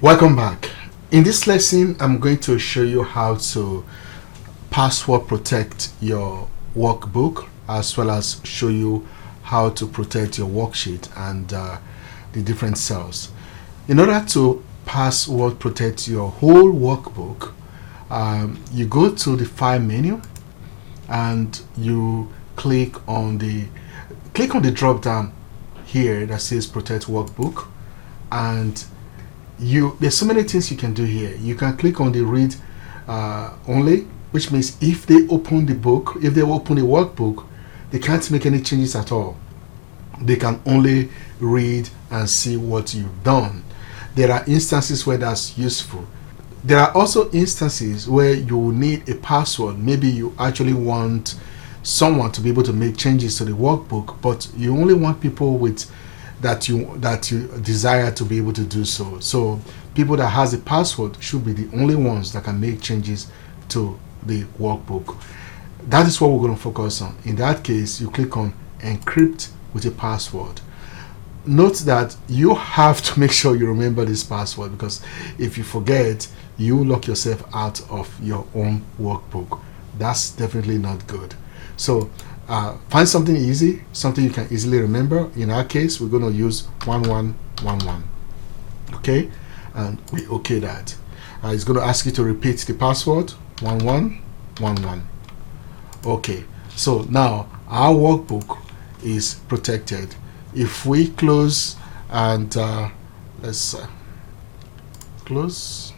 Welcome back. In this lesson, I'm going to show you how to password protect your workbook, as well as show you how to protect your worksheet and the different cells. In order to password protect your whole workbook, you go to the file menu and you click on the drop down here that says protect workbook, and there's so many things you can do here. You can click on the read only, which means if they open the workbook, they can't make any changes at all. They can only read and see what you've done. There are instances where that's useful. There are also instances where you will need a password. Maybe you actually want someone to be able to make changes to the workbook, but you only want people that you desire to be able to do so. So people that has a password should be the only ones that can make changes to the workbook. That is what we're going to focus on. In that case, you click on encrypt with a password. Note that you have to make sure you remember this password, because if you forget, you lock yourself out of your own workbook. That's definitely not good. So find something easy, something you can easily remember. In our case, we're going to use 1111. Okay, and we okay that. It's going to ask you to repeat the password 1111. Okay, so now our workbook is protected. If we close and let's close,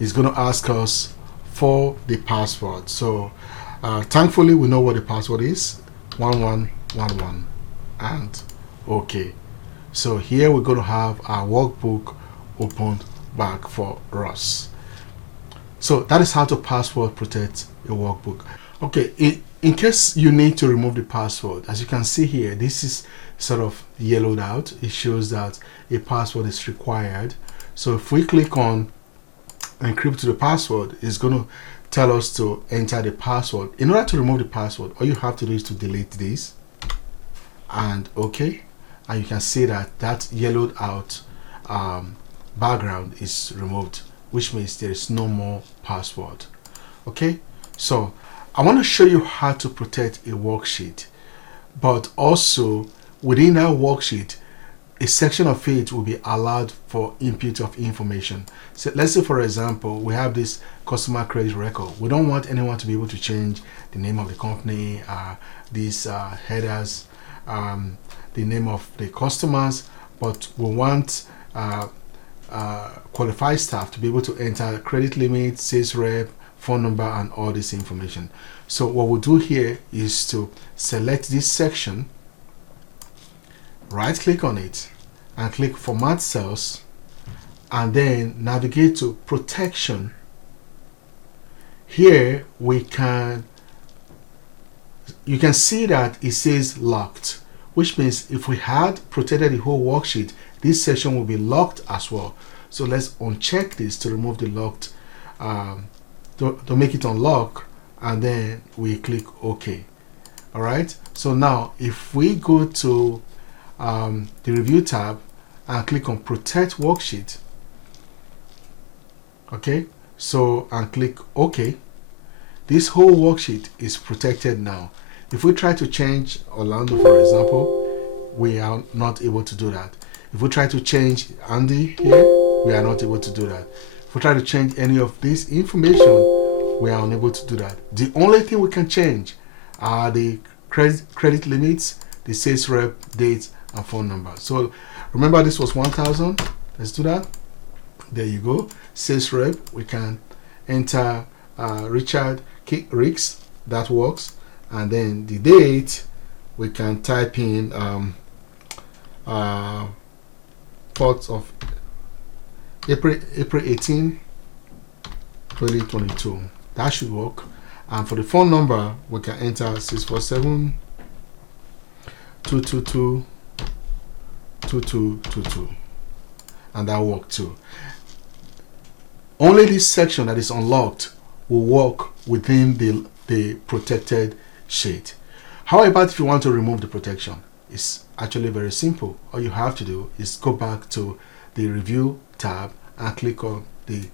it's going to ask us for the password. So thankfully we know what the password is, 1111, and okay. So here we're going to have our workbook opened back for us. So that is how to password protect your workbook. Okay, in case you need to remove the password, as you can see here, this is sort of yellowed out. It shows that a password is required. So if we click on encrypt to the password, it's going to tell us to enter the password. In order to remove the password, all you have to do is to delete this and okay, and you can see that yellowed out background is removed, which means there is no more password. Okay, so I want to show you how to protect a worksheet, but also within that worksheet, a section of it will be allowed for input of information. So let's say, for example, we have this customer credit record. We don't want anyone to be able to change the name of the company, these headers, the name of the customers, but we want qualified staff to be able to enter credit limit, sales rep, phone number, and all this information. So what we'll do here is to select this section, right click on it and click format cells, and then navigate to protection. Here you can see that it says locked, which means if we had protected the whole worksheet, this section will be locked as well. So let's uncheck this to remove the locked, to make it unlock, and then we click OK. All right, so now if we go to the review tab and click on protect worksheet, okay, so and click OK, this whole worksheet is protected now. If we try to change Orlando, for example, we are not able to do that. If we try to change Andy here, we are not able to do that. If we try to change any of this information, we are unable to do that. The only thing we can change are the credit limits, the sales rep, date, and phone number. So remember, this was 1000. Let's do that. There you go. Sales rep, we can enter Richard Ricks. That works. And then the date, we can type in 4th of April 18, 2022. That should work. And for the phone number, we can enter 647 222 2222, and that worked too. Only this section that is unlocked will work within the protected sheet. How about if you want to remove the protection? It's actually very simple. All you have to do is go back to the review tab and click on the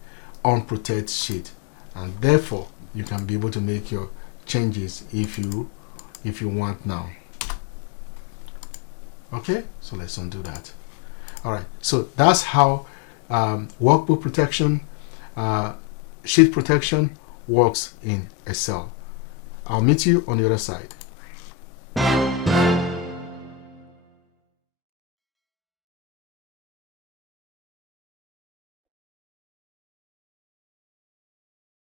unprotect sheet, and therefore you can be able to make your changes if you want now. Okay, so let's undo that. All right, so that's how workbook protection, sheet protection works in Excel. I'll meet you on the other side.